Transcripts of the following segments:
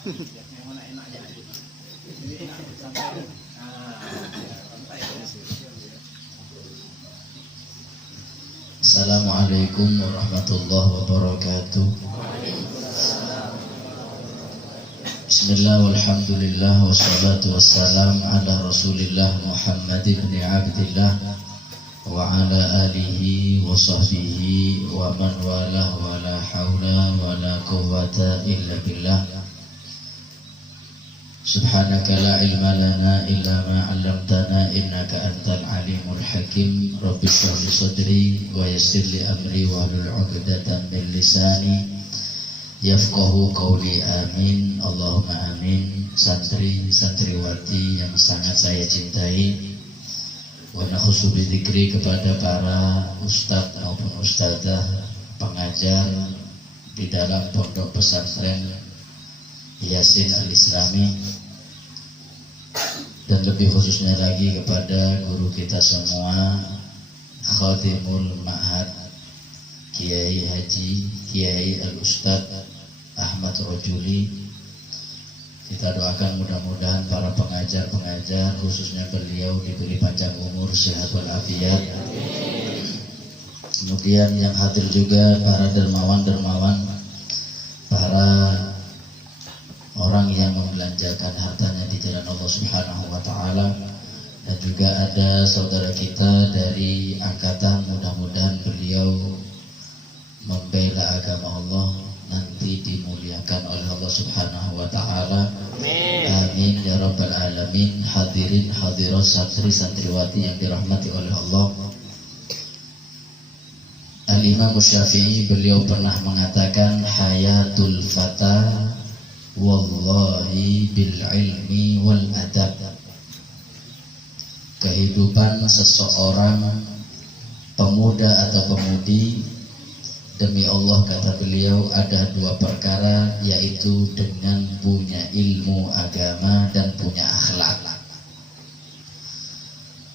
Assalamualaikum warahmatullahi wabarakatuh. Bismillah walhamdulillah wassalatu wassalam ala rasulillah Muhammad ibn Abdillah wa ala alihi wa sahbihi wa man walah wa la hawla wa la quwwata illa billah. Subhanaka la ilma lana illa ma 'allamtana innaka antal alimul hakim. Rabbi shrah li sadri wa yassir li amri wa hlul 'uqdatam min lisani yafqahu qawli. Amin Allahumma amin. Santriwati yang sangat saya cintai, wa nakhusu bidzikri kepada para ustadz maupun ustadzah pengajar di dalam pondok pesantren Yasin Al-Islami, dan lebih khususnya lagi kepada guru kita semua, Khadimul Ma'had Kiai Haji Kiai Al-Ustad Ahmad Rojuli. Kita doakan mudah-mudahan para pengajar khususnya beliau diberi panjang umur, sehat walafiat. Kemudian yang hadir juga para dermawan, para orang yang membelanjakan hartanya di jalan Allah Subhanahu wa taala, dan juga ada saudara kita dari angkatan, mudah-mudahan beliau membela agama Allah nanti dimuliakan oleh Allah Subhanahu wa taala. Amin ya rabbal alamin. Hadirin hadirat santriwati yang dirahmati oleh Allah. Al-Imam Syafi'i beliau pernah mengatakan, hayatul fata wallahi bil ilmi wal adab. Kehidupan seseorang pemuda atau pemudi, demi Allah kata beliau, ada dua perkara, yaitu dengan punya ilmu agama dan punya akhlak.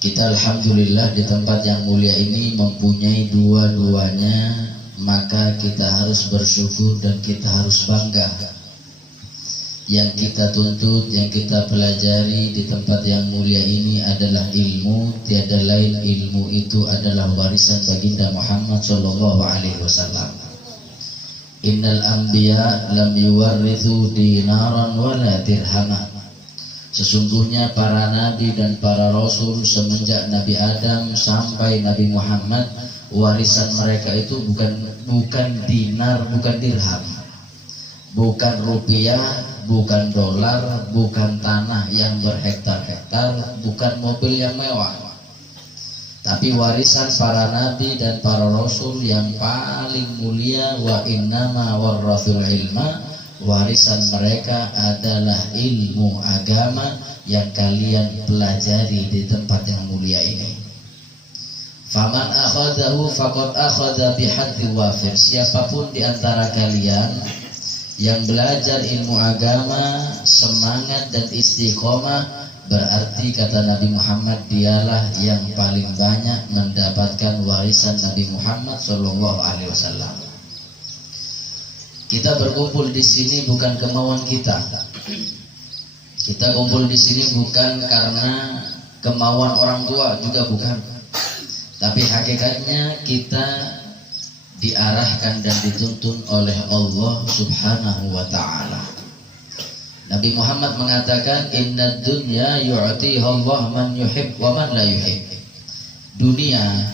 Kita alhamdulillah di tempat yang mulia ini mempunyai dua-duanya, maka kita harus bersyukur dan kita harus bangga. Yang kita tuntut, yang kita pelajari di tempat yang mulia ini adalah ilmu. Tiada lain, ilmu itu adalah warisan baginda Muhammad sallallahu alaihi wasallam. Innal anbiya lam yuwarrithu dinaran wala dirhama. Sesungguhnya para nabi dan para rasul semenjak Nabi Adam sampai Nabi Muhammad, warisan mereka itu bukan dinar, bukan dirham, bukan rupiah, bukan dolar, bukan tanah yang berhektar-hektar, bukan mobil yang mewah. Tapi warisan para nabi dan para rasul yang paling mulia, wa innama warrathul ilma, warisan mereka adalah ilmu agama yang kalian pelajari di tempat yang mulia ini. Faman akhadahu faqad akhadha bihadzi wafir. Siapapun di antara kalian yang belajar ilmu agama, semangat dan istiqomah, berarti kata Nabi Muhammad, dialah yang paling banyak mendapatkan warisan Nabi Muhammad sallallahu alaihi wasallam. Kita berkumpul di sini bukan kemauan kita. Kita kumpul di sini bukan karena kemauan orang tua, juga bukan. Tapi hakikatnya kita diarahkan dan dituntun oleh Allah Subhanahu wa ta'ala. Nabi Muhammad mengatakan, inna dunya yu'tiha Allah man yuhib wa man la yuhib. Dunia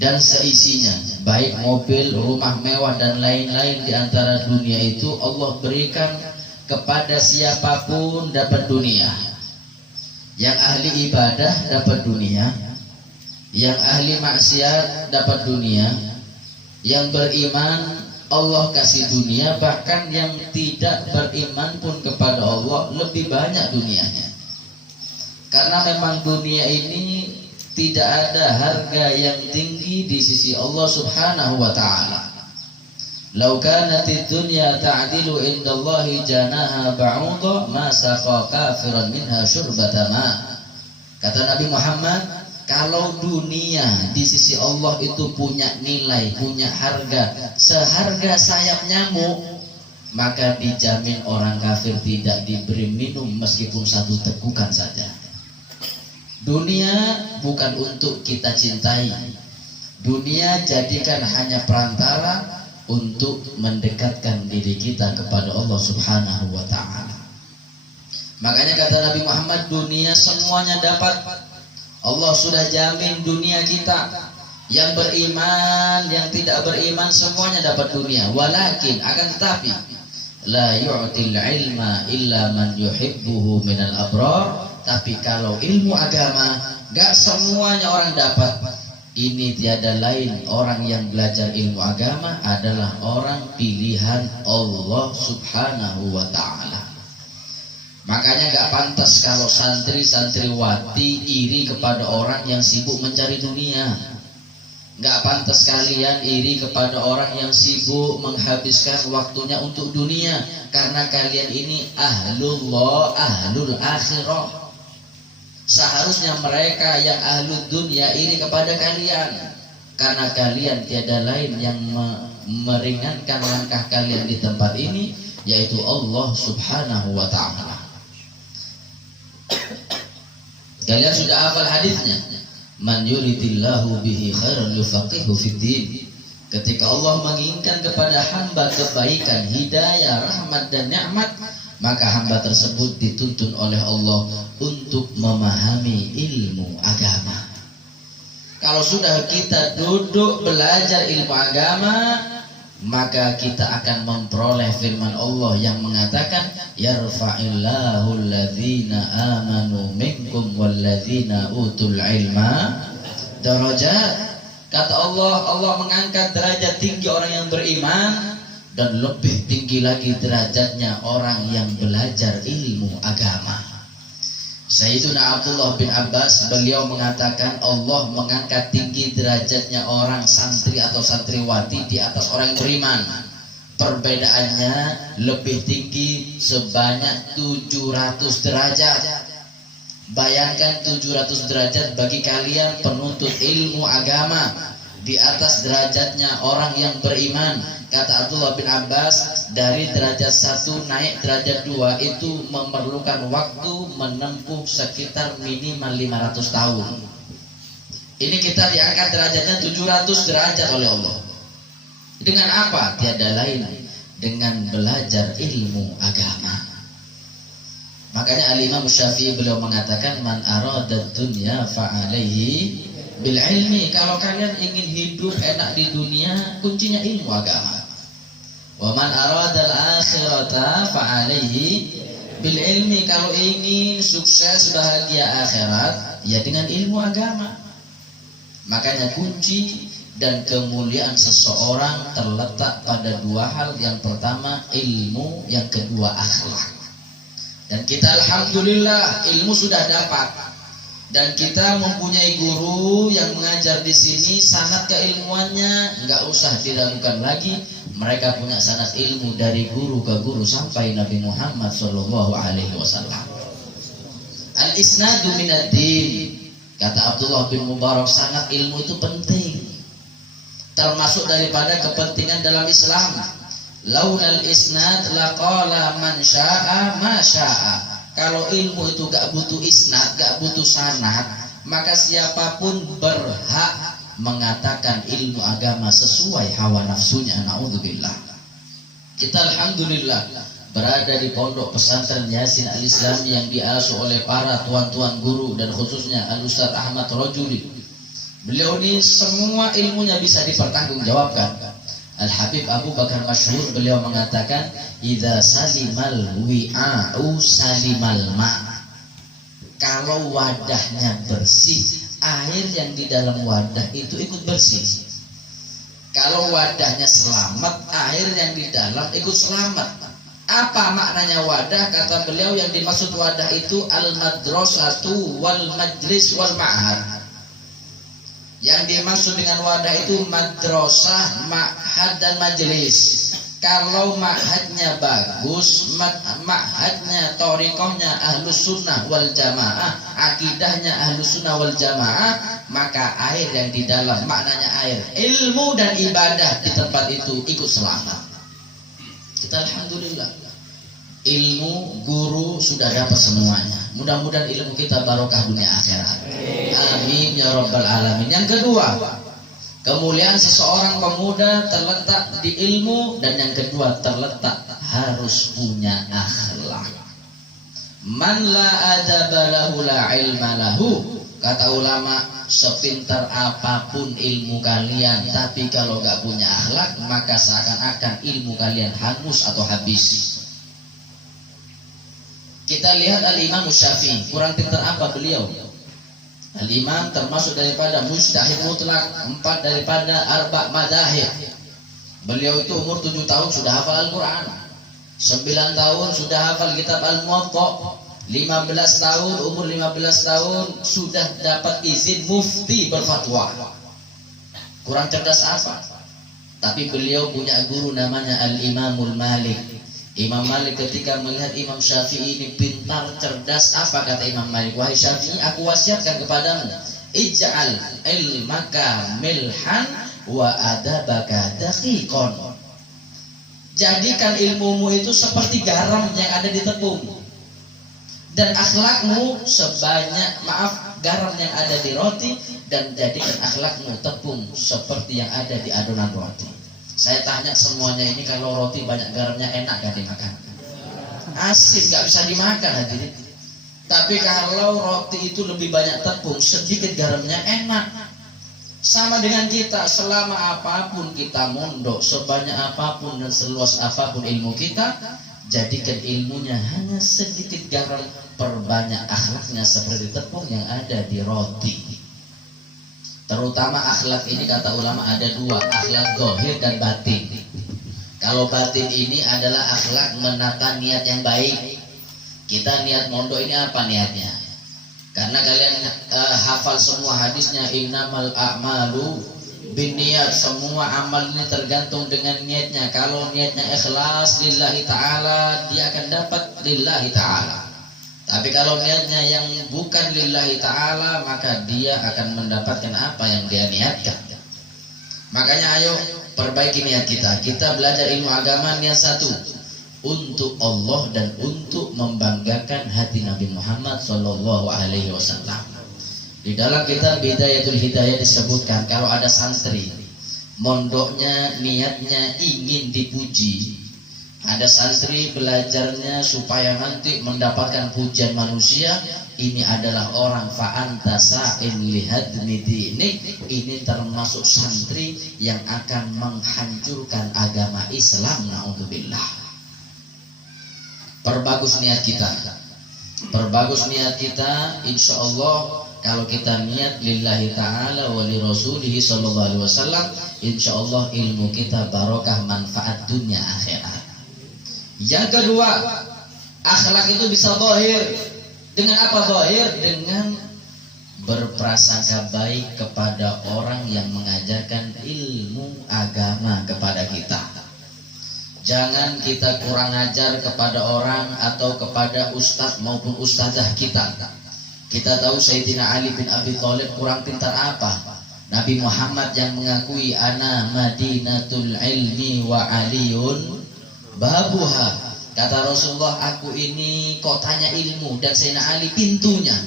dan seisinya, baik mobil, rumah mewah dan lain-lain di antara dunia itu, Allah berikan kepada siapapun dapat dunia. Yang ahli ibadah dapat dunia, yang ahli maksiat dapat dunia, yang beriman Allah kasih dunia, bahkan yang tidak beriman pun kepada Allah lebih banyak dunianya. Karena memang dunia ini tidak ada harga yang tinggi di sisi Allah Subhanahu wa ta'ala. Lau kanatid dunya ta'dilu indallahi janaha ba'udha ma saqa kafiran minha syurbata ma. Kata Nabi Muhammad, kalau dunia di sisi Allah itu punya nilai, punya harga seharga sayap nyamuk, maka dijamin orang kafir tidak diberi minum meskipun satu tegukan saja. Dunia bukan untuk kita cintai. Dunia jadikan hanya perantara untuk mendekatkan diri kita kepada Allah Subhanahu wa ta'ala. Makanya kata Nabi Muhammad, dunia semuanya dapat. Allah sudah jamin dunia kita. Yang beriman, yang tidak beriman semuanya dapat dunia. Walakin akan tetapi la yu'til ilma illa man yuhibbuhu minal abrar. Tapi kalau ilmu agama gak semuanya orang dapat. Ini tiada lain, orang yang belajar ilmu agama adalah orang pilihan Allah Subhanahu wa ta'ala. Makanya gak pantas kalau santri-santriwati iri kepada orang yang sibuk mencari dunia. Gak pantas kalian iri kepada orang yang sibuk menghabiskan waktunya untuk dunia. Karena kalian ini ahlullah, ahlul akhirah. Seharusnya mereka yang ahlul dunia iri kepada kalian. Karena kalian tiada lain yang meringankan langkah kalian di tempat ini, yaitu Allah Subhanahu wa ta'ala. Kalian sudah hafal hadisnya, man yuridillahu bihi khairan yufaqihu fiddin. Ketika Allah menginginkan kepada hamba kebaikan, hidayah, rahmat dan nikmat, maka hamba tersebut dituntun oleh Allah untuk memahami ilmu agama. Kalau sudah kita duduk belajar ilmu agama, maka kita akan memperoleh firman Allah yang mengatakan yarfa'illahu alladhina amanu minkum walladzina utul ilma darajat. Kata Allah, Allah mengangkat derajat tinggi orang yang beriman, dan lebih tinggi lagi derajatnya orang yang belajar ilmu agama. Sayyiduna Abdullah bin Abbas, beliau mengatakan Allah mengangkat tinggi derajatnya orang santri atau santriwati di atas orang yang beriman. Perbedaannya lebih tinggi sebanyak 700 derajat. Bayangkan 700 derajat bagi kalian penuntut ilmu agama, di atas derajatnya orang yang beriman. Kata Abdullah bin Abbas, dari derajat 1 naik derajat 2 itu memerlukan waktu menempuh sekitar minimal 500 tahun. Ini kita diangkat derajatnya 700 derajat oleh Allah. Dengan apa? Tiada lain, dengan belajar ilmu agama. Makanya Al-Imam Syafi'i beliau mengatakan man arada dunya fa'alaihi bil ilmi. Kalau kalian ingin hidup enak di dunia, kuncinya ilmu agama. Wa man aradal akhirata fa'alaihi bil ilmi. Kalau ingin sukses bahagia akhirat, ya dengan ilmu agama. Makanya kunci dan kemuliaan seseorang terletak pada dua hal. Yang pertama ilmu, yang kedua akhlak. Dan kita alhamdulillah ilmu sudah dapat. Dan kita mempunyai guru yang mengajar di sini, sanad keilmuannya nggak usah diragukan lagi. Mereka punya sanad ilmu dari guru ke guru sampai Nabi Muhammad SAW. Al-isnadu minad-din. Kata Abdullah bin Mubarak, sanad ilmu itu penting, termasuk daripada kepentingan dalam Islam. Laulal isnad laqala man syaa ma syaa. Kalau ilmu itu gak butuh isnad, gak butuh sanad, maka siapapun berhak mengatakan ilmu agama sesuai hawa nafsunya. Na'udzubillah. Kita alhamdulillah berada di pondok pesantren Yasin Al-Islam yang diasuh oleh para tuan-tuan guru, dan khususnya Al-Ustaz Ahmad Rajuli. Beliau ini semua ilmunya bisa dipertanggungjawabkan. Al-Habib Abu Bakar Masyhur beliau mengatakan idza salimal wi'a'u salimal ma'. Kalau wadahnya bersih, air yang di dalam wadah itu ikut bersih. Kalau wadahnya selamat, air yang di dalam ikut selamat. Apa maknanya wadah? Kata beliau, yang dimaksud wadah itu al-madrasatu wal majlis wal ma'had. Yang dimaksud dengan wadah itu madrasah, ma'had dan majelis. Kalau ma'hadnya bagus, ma'hadnya thariqahnya ahlus sunnah wal jamaah, akidahnya ahlus sunnah wal jamaah, maka air yang di dalam, maknanya air ilmu dan ibadah di tempat itu ikut selamat. Kita alhamdulillah, ilmu guru sudah dapat semuanya. Mudah-mudahan ilmu kita barokah dunia akhirat. Amin ya rabbal alamin. Yang kedua, kemuliaan seseorang pemuda terletak di ilmu, dan yang kedua terletak harus punya akhlak. Man la adaba lahu la ilma lahu. Kata ulama, sepintar apapun ilmu kalian, tapi kalau gak punya akhlak, maka seakan-akan ilmu kalian hangus atau habis. Kita lihat Al-Imam Syafi'i, kurang pintar apa beliau? Al-Imam termasuk daripada mujtahid mutlak, 4 daripada arba' madzahib. Beliau itu umur 7 tahun sudah hafal Al-Quran, 9 tahun sudah hafal kitab Al-Muwatta, 15 tahun, umur 15 tahun sudah dapat izin mufti berfatwa. Kurang cerdas apa? Tapi beliau punya guru namanya Al-Imamul Malik. Imam Malik ketika melihat Imam Syafi'i ini pintar, cerdas, apa kata Imam Malik? Wahai Syafi'i, aku wasiatkan kepadamu, ij'al ilmaka milhan wa adabaka daqiqon. Jadikan ilmumu itu seperti garam yang ada di tepung, dan akhlakmu sebanyak garam yang ada di roti, dan jadikan akhlakmu tepung seperti yang ada di adonan roti. Saya tanya semuanya ini, kalau roti banyak garamnya enak gak dimakan? Asin, gak bisa dimakan hadirin. Tapi kalau roti itu lebih banyak tepung, sedikit garamnya enak. Sama dengan kita, selama apapun kita mondok, sebanyak apapun dan seluas apapun ilmu kita, jadikan ilmunya hanya sedikit garam, perbanyak akhlaknya seperti tepung yang ada di roti. Terutama akhlak ini kata ulama ada 2, akhlak zahir dan batin. Kalau batin ini adalah akhlak menata niat yang baik. Kita niat mondok ini apa niatnya? Karena kalian hafal semua hadisnya, innamal a'malu binniyat, semua amal ini tergantung dengan niatnya. Kalau niatnya ikhlas lillahi ta'ala, dia akan dapat lillahi ta'ala. Tapi kalau niatnya yang bukan lillahi ta'ala, maka dia akan mendapatkan apa yang dia niatkan. Makanya ayo perbaiki niat kita. Kita belajar ilmu agama, niat satu, untuk Allah dan untuk membanggakan hati Nabi Muhammad SAW. Di dalam kitab Bidayatul Hidayah disebutkan, kalau ada santri mondoknya niatnya ingin dipuji, ada santri belajarnya supaya nanti mendapatkan pujian manusia, ini adalah orang fa'anta sa'in lihadmi dini, ini termasuk santri yang akan menghancurkan agama Islam. Na'udzubillah. Perbagus niat kita. Perbagus niat kita, insya Allah. Kalau kita niat lillahi ta'ala wa li rasulihi sallallahu alaihi wasallam, insya Allah ilmu kita barokah, manfaat dunia akhirat. Yang kedua, akhlak itu bisa zahir. Dengan apa zahir? Dengan berprasangka baik kepada orang yang mengajarkan ilmu agama kepada kita. Jangan kita kurang ajar kepada orang atau kepada ustaz maupun ustazah kita. Kita tahu Sayyidina Ali bin Abi Thalib kurang pintar apa? Nabi Muhammad yang mengakui ana madinatul ilmi wa aliyun babuha. Kata Rasulullah, aku ini kotanya ilmu dan Sayyidina Ali pintunya.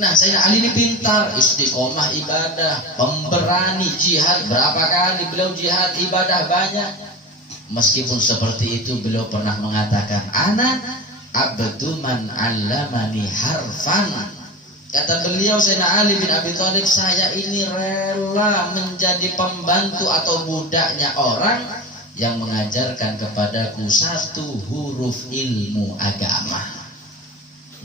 Nah, Sayyidina Ali ini pintar, istiqomah ibadah, pemberani jihad. Berapa kali beliau jihad, ibadah banyak. Meskipun seperti itu, beliau pernah mengatakan, ana abdu man 'allamani harfan. Kata beliau Sayyidina Ali bin Abi Thalib, saya ini rela menjadi pembantu atau budaknya orang yang mengajarkan kepadaku 1 huruf ilmu agama.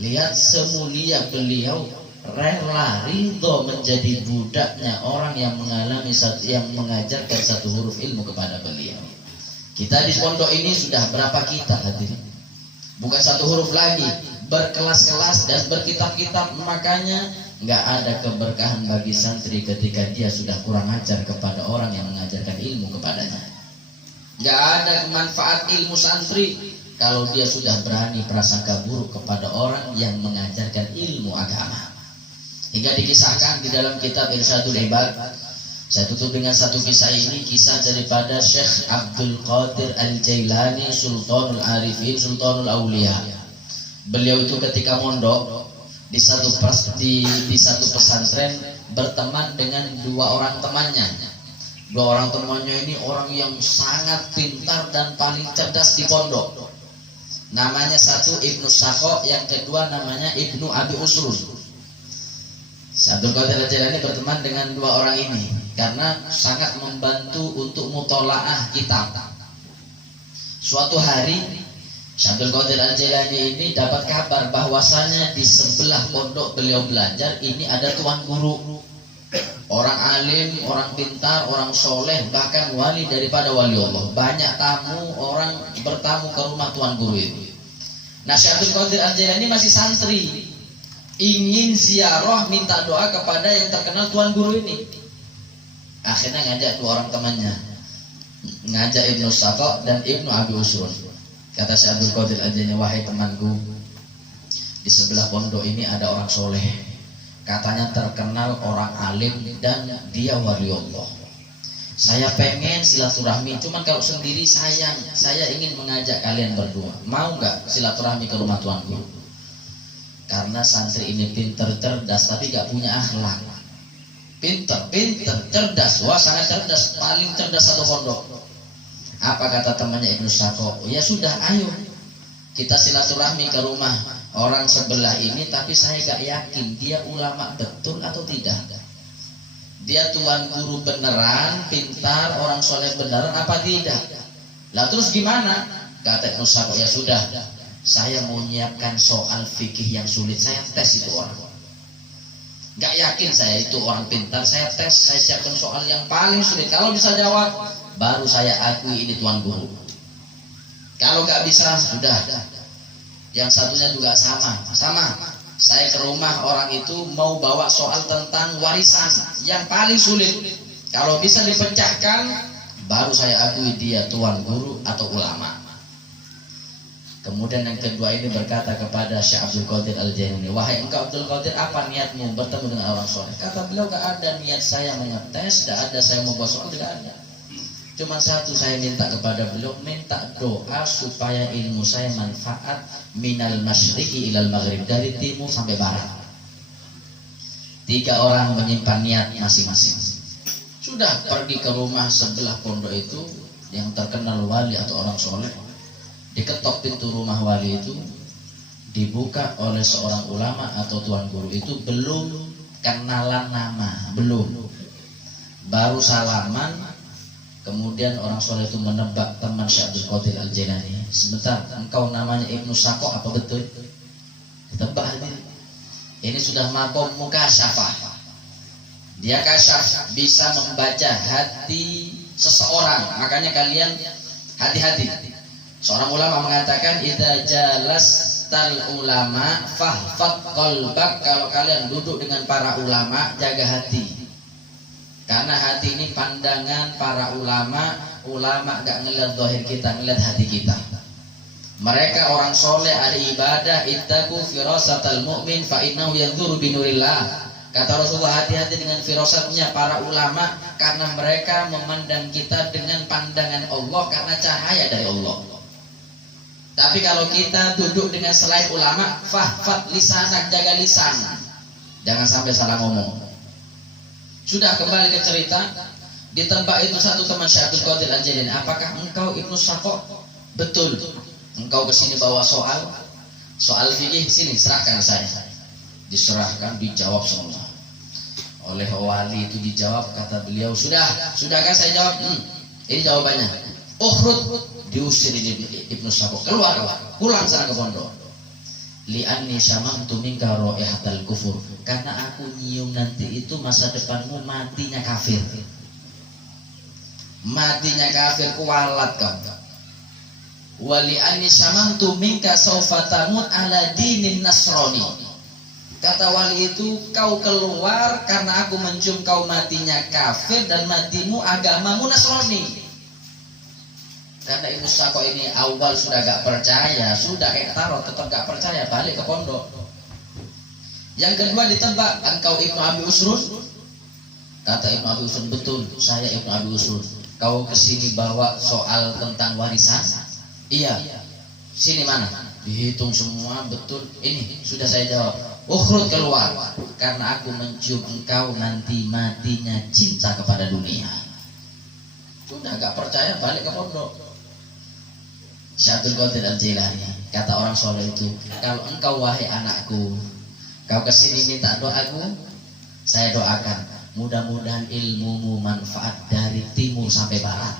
Lihat semulia beliau, rela ridho menjadi budaknya orang yang yang mengajarkan 1 huruf ilmu kepada beliau. Kita di pondok ini sudah berapa kita hadirin? Bukan 1 huruf lagi, berkelas-kelas dan berkitab-kitab. Makanya nggak ada keberkahan bagi santri ketika dia sudah kurang ajar kepada orang yang mengajarkan ilmu kepadanya. Gak ada manfaat ilmu santri kalau dia sudah berani prasangka buruk kepada orang yang mengajarkan ilmu agama. Hingga dikisahkan di dalam kitab Irsyadul Ibad, Saya tutup dengan satu kisah ini, kisah daripada Syekh Abdul Qadir Al-Jailani, Sultanul Arifin, Sultanul Aulia. Beliau itu ketika mondok di satu pesantren berteman dengan dua orang temannya. Dua orang temannya ini orang yang sangat pintar dan paling cerdas di pondok. Namanya satu Ibnu Sako, yang kedua namanya Ibnu Abi Usrun. Abdul Qadir Al-Jailani berteman dengan dua orang ini karena sangat membantu untuk mutolaah kitab. Suatu hari Abdul Qadir Al-Jailani ini dapat kabar bahwasanya di sebelah pondok beliau belajar ini ada tuan guru, orang alim, orang pintar, orang soleh, bahkan wali daripada wali Allah. Banyak tamu, orang bertamu ke rumah tuan guru itu. Nah, Abdul Qadir Al-Jailani masih santri, ingin ziarah minta doa kepada yang terkenal tuan guru ini. Akhirnya ngajak dua orang temannya, ngajak Ibnu Sako dan Ibnu Abi Usrun. Kata Syekh Abdul Qadir Al-Jailani, wahai temanku, di sebelah pondok ini ada orang soleh, katanya terkenal orang alim dan dia wali Allah. Saya pengen silaturahmi, cuman kalau sendiri sayang. Saya ingin mengajak kalian berdua, mau nggak silaturahmi ke rumah tuan guru? Karena santri ini pinter, cerdas, tapi gak punya akhlak. Pinter, cerdas, wah sangat cerdas, paling cerdas satu pondok. Apa kata temannya Ibnu Sako? Ya sudah, ayo kita silaturahmi ke rumah orang sebelah ini, tapi saya gak yakin dia ulama betul atau tidak. Dia tuan guru beneran, pintar, orang soleh beneran apa tidak? Lah terus gimana? Kata Ibnu Sako, ya sudah, saya mau menyiapkan soal fikih yang sulit, saya tes itu orang. Gak yakin saya itu orang pintar, saya tes, saya siapkan soal yang paling sulit. Kalau bisa jawab, baru saya akui ini tuan guru. Kalau gak bisa, sudah. Yang satunya juga sama. Saya ke rumah orang itu mau bawa soal tentang warisan yang paling sulit. Kalau bisa dipecahkan, baru saya akui dia tuan guru atau ulama. Kemudian yang kedua ini berkata kepada Syekh Abdul Qadir Al-Jailani, wahai engkau Abdul Qadir, apa niatmu bertemu dengan orang soleh? Kata beliau, gak ada niat saya mengetes, gak ada saya mau bawa soal, gak ada. Cuma satu saya minta kepada beliau, minta doa supaya ilmu saya manfaat minal masyriqi ilal maghrib, dari timur sampai barat. 3 orang menyimpan niat masing-masing. Sudah pergi ke rumah sebelah pondok itu yang terkenal wali atau orang soleh. Diketok pintu rumah wali itu, dibuka oleh seorang ulama atau tuan guru itu, belum kenalan nama, belum, baru salaman. Kemudian orang soleh itu menebak teman Syekh Abdul Qadir Al-Jailani, sebentar, engkau namanya Ibnu Sako apa betul? Ditebak ini sudah makom mukasyafah. Dia kasyaf, bisa membaca hati seseorang. Makanya kalian hati-hati. Seorang ulama mengatakan, idza jalastal ulama fahfad qalbak. Kalau kalian duduk dengan para ulama, jaga hati. Karena hati ini pandangan para ulama. Ulama gak ngelihat zahir kita, ngelihat hati kita. Mereka orang soleh, ahli ibadah. Ittaqu firasatal mu'min fa innahu yanzuru binurillah. Kata Rasulullah, hati-hati dengan firasatnya para ulama, karena mereka memandang kita dengan pandangan Allah, karena cahaya dari Allah. Tapi kalau kita duduk dengan selain ulama, fahfad lisanak, jaga lisan, jangan sampai salah ngomong. Sudah, kembali ke cerita. Di tempat itu satu teman Syekh Abdul Qadir Al-Jailani, apakah engkau Ibnu Sako? Betul. Engkau kesini bawa soal fikih, sini serahkan saya. Diserahkan, dijawab semua oleh wali itu. Dijawab, kata beliau, sudah kan saya jawab? Ini jawabannya. Ukhrud, diusir Ibnu Sako, keluar, pulang sana ke pondok. Li'anni syamamtu minka raihatal kufur, karena aku nyium nanti itu masa depanmu matinya kafir. Matinya kafir, kualat kau. Wa li'anni syamamtu minka sawfa tamut ala dinin nasrani. Kata wali itu, kau keluar karena aku mencium kau matinya kafir dan matimu agamamu Nasrani. Karena Ibnu Sako ini awal sudah gak percaya, sudah kayak tarot, tetap gak percaya, balik ke pondok. Yang kedua ditebak, engkau Ibnu Abi Usrun? Kata Ibnu Abi Usul, betul, saya Ibnu Abi Usul. Kau kesini bawa soal tentang warisan? Iya. Sini mana? Dihitung semua, betul. Ini sudah saya jawab. Ukhrud, keluar, karena aku mencium engkau nanti matinya cinta kepada dunia. Sudah gak percaya, balik ke pondok. Syekh Abdul Qadir Al-Jilani, kata orang soleh itu, kalau engkau wahai anakku, kau kesini minta doaku, saya doakan mudah-mudahan ilmumu manfaat dari timur sampai barat,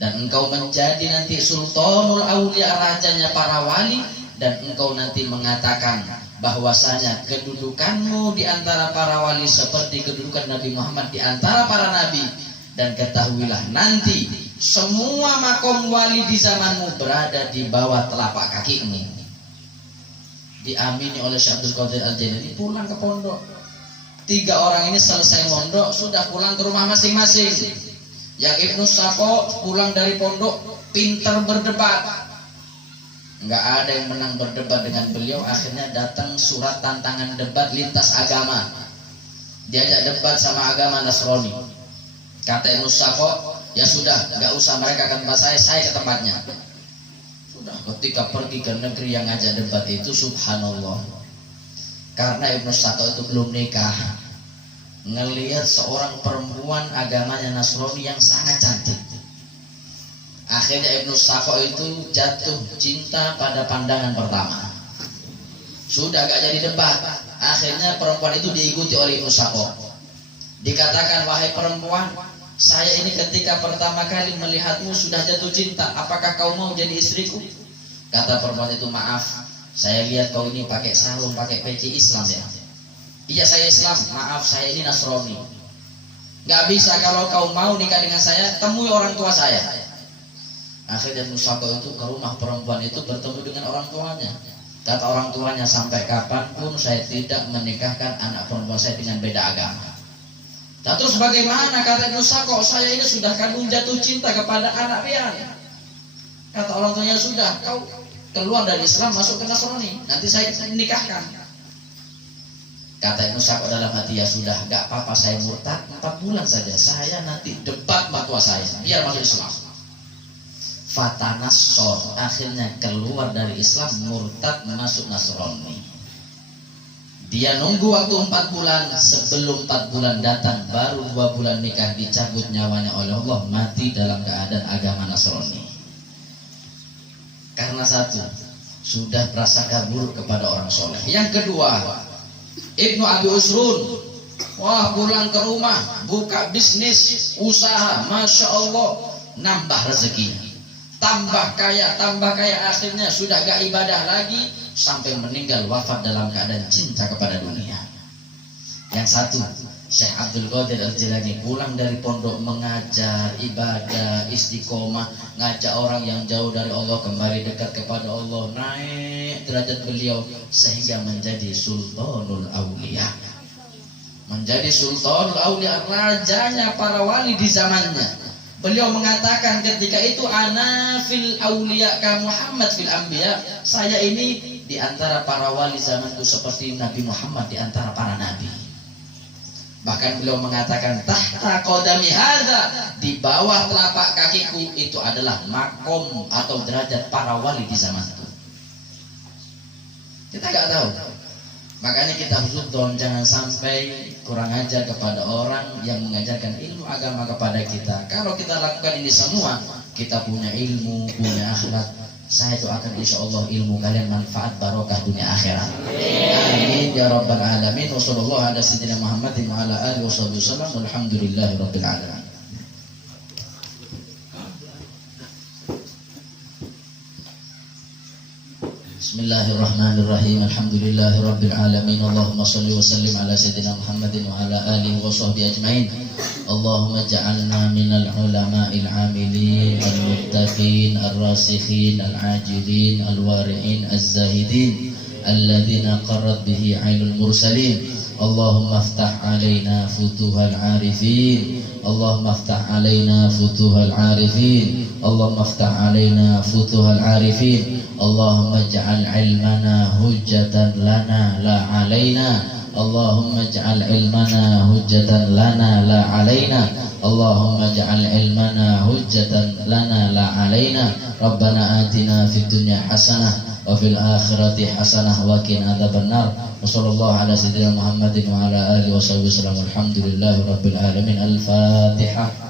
dan engkau menjadi nanti sultanul aulia, rajanya para wali, dan engkau nanti mengatakan bahwasanya kedudukanmu di antara para wali seperti kedudukan Nabi Muhammad di antara para nabi. Dan ketahuilah nanti semua makom wali di zamanmu berada di bawah telapak kakimu. Diamini oleh Syekh Abdul Qadir Al-Jilani, pulang ke pondok. 3 orang ini selesai mondok, sudah pulang ke rumah masing-masing. Yang Ibnu Sako pulang dari pondok, pintar berdebat. Enggak ada yang menang berdebat dengan beliau. Akhirnya datang surat tantangan debat lintas agama. Diajak debat sama agama Nasrani. Kata Ibnu Sako, ya sudah, enggak usah mereka ke tempat saya ke tempatnya. Sudah, ketika pergi ke negeri yang ngajak debat itu, subhanallah, karena Ibnu Sako itu belum nikah, ngelihat seorang perempuan agamanya Nasrani yang sangat cantik. Akhirnya Ibnu Sako itu jatuh cinta pada pandangan pertama. Sudah gak jadi debat. Akhirnya perempuan itu diikuti oleh Ibnu Sako. Dikatakan, wahai perempuan, saya ini ketika pertama kali melihatmu sudah jatuh cinta. Apakah kau mau jadi istriku? Kata perempuan itu, maaf, saya lihat kau ini pakai sarung, pakai peci Islam ya. Iya, saya Islam. Maaf, saya ini Nasrani. Gak bisa, kalau kau mau nikah dengan saya, temui orang tua saya. Akhirnya Musako itu ke rumah perempuan itu, bertemu dengan orang tuanya. Kata orang tuanya, sampai kapanpun saya tidak menikahkan anak perempuan saya dengan beda agama. Nah, terus bagaimana? Kata Musako, saya ini sudah kandung jatuh cinta kepada anak pian. Kata orang tuanya, sudah, kau keluar dari Islam masuk ke Nasrani, nanti saya nikahkan. Kata Musako dalam hati, ya sudah, gak apa-apa, saya murtad 4 bulan saja, saya nanti debat matua saya biar masuk Islam. Fatanassor, akhirnya keluar dari Islam, murtad masuk Nasrani. Dia nunggu waktu 4 bulan, sebelum 4 bulan datang, baru 2 bulan nikah, dicabut nyawanya oleh Allah, mati dalam keadaan agama Nasrani. Karena satu, sudah prasangka buruk kepada orang soleh. Yang kedua, Ibnu Abi Usrun, wah, pulang ke rumah, buka bisnis, usaha, Masya Allah, nambah rezekinya, tambah kaya, akhirnya sudah gak ibadah lagi, sampai meninggal wafat dalam keadaan cinta kepada dunia. Yang satu, Syekh Abdul Qadir Al-Jilani, pulang dari pondok, mengajar, ibadah, istiqomah, ngajak orang yang jauh dari Allah kembali dekat kepada Allah, naik derajat beliau sehingga menjadi sultanul aulia. Menjadi sultanul aulia, rajanya para wali di zamannya. Beliau mengatakan ketika itu, ana fil aulia ka Muhammad fil anbiya, saya ini di antara para wali zamanku seperti Nabi Muhammad di antara para nabi. Bahkan beliau mengatakan, tahta qadami hadza, di bawah telapak kakiku itu adalah makom atau derajat para wali di zamanku. Kita nggak tahu. Makanya kita husnuzon, jangan sampai kurang ajar kepada orang yang mengajarkan ilmu agama kepada kita. Kalau kita lakukan ini semua, kita punya ilmu, punya akhlak, saya doakan insya Allah ilmu kalian manfaat, barokah dunia akhirat. Amin ya rabbal alamin. Wa sallallahu ala sayyidina Muhammadin wa ala alihi wasallam. Walhamdulillahi rabbil alamin. Bismillahirrahmanirrahim. Alhamdulillahi rabbil alamin. Allahumma salli wa sallim ala sayyidina Muhammadin wa ala alihi wa sahbihi ajmain. Allahumma ja'alna minal ulama'il amilin al-muttaqin ar-rasikhin al-ajidin al-wari'in az-zahidin alladhina qarrat bihi 'ainul mursalin. Allahumma aftah 'alaina futuhal 'arifin. Allahumma aftah 'alaina futuhal 'arifin. Allahumma aftah 'alaina futuhal 'arifin. Allahumma ij'al 'ilmana hujjatan lana la 'alaina. Allahumma ij'al ilmana hujjatan lana la alaina. Allahumma ij'al ilmana hujjatan lana la alaina. Rabbana atina fid dunya hasanah wa fil akhirati hasanah wa qina adzabannar. Wa sallallahu ala sayyidina Muhammadin wa ala alihi wa sahbihi wasallam. Alhamdulillahi rabbil alamin. Al-Fatihah.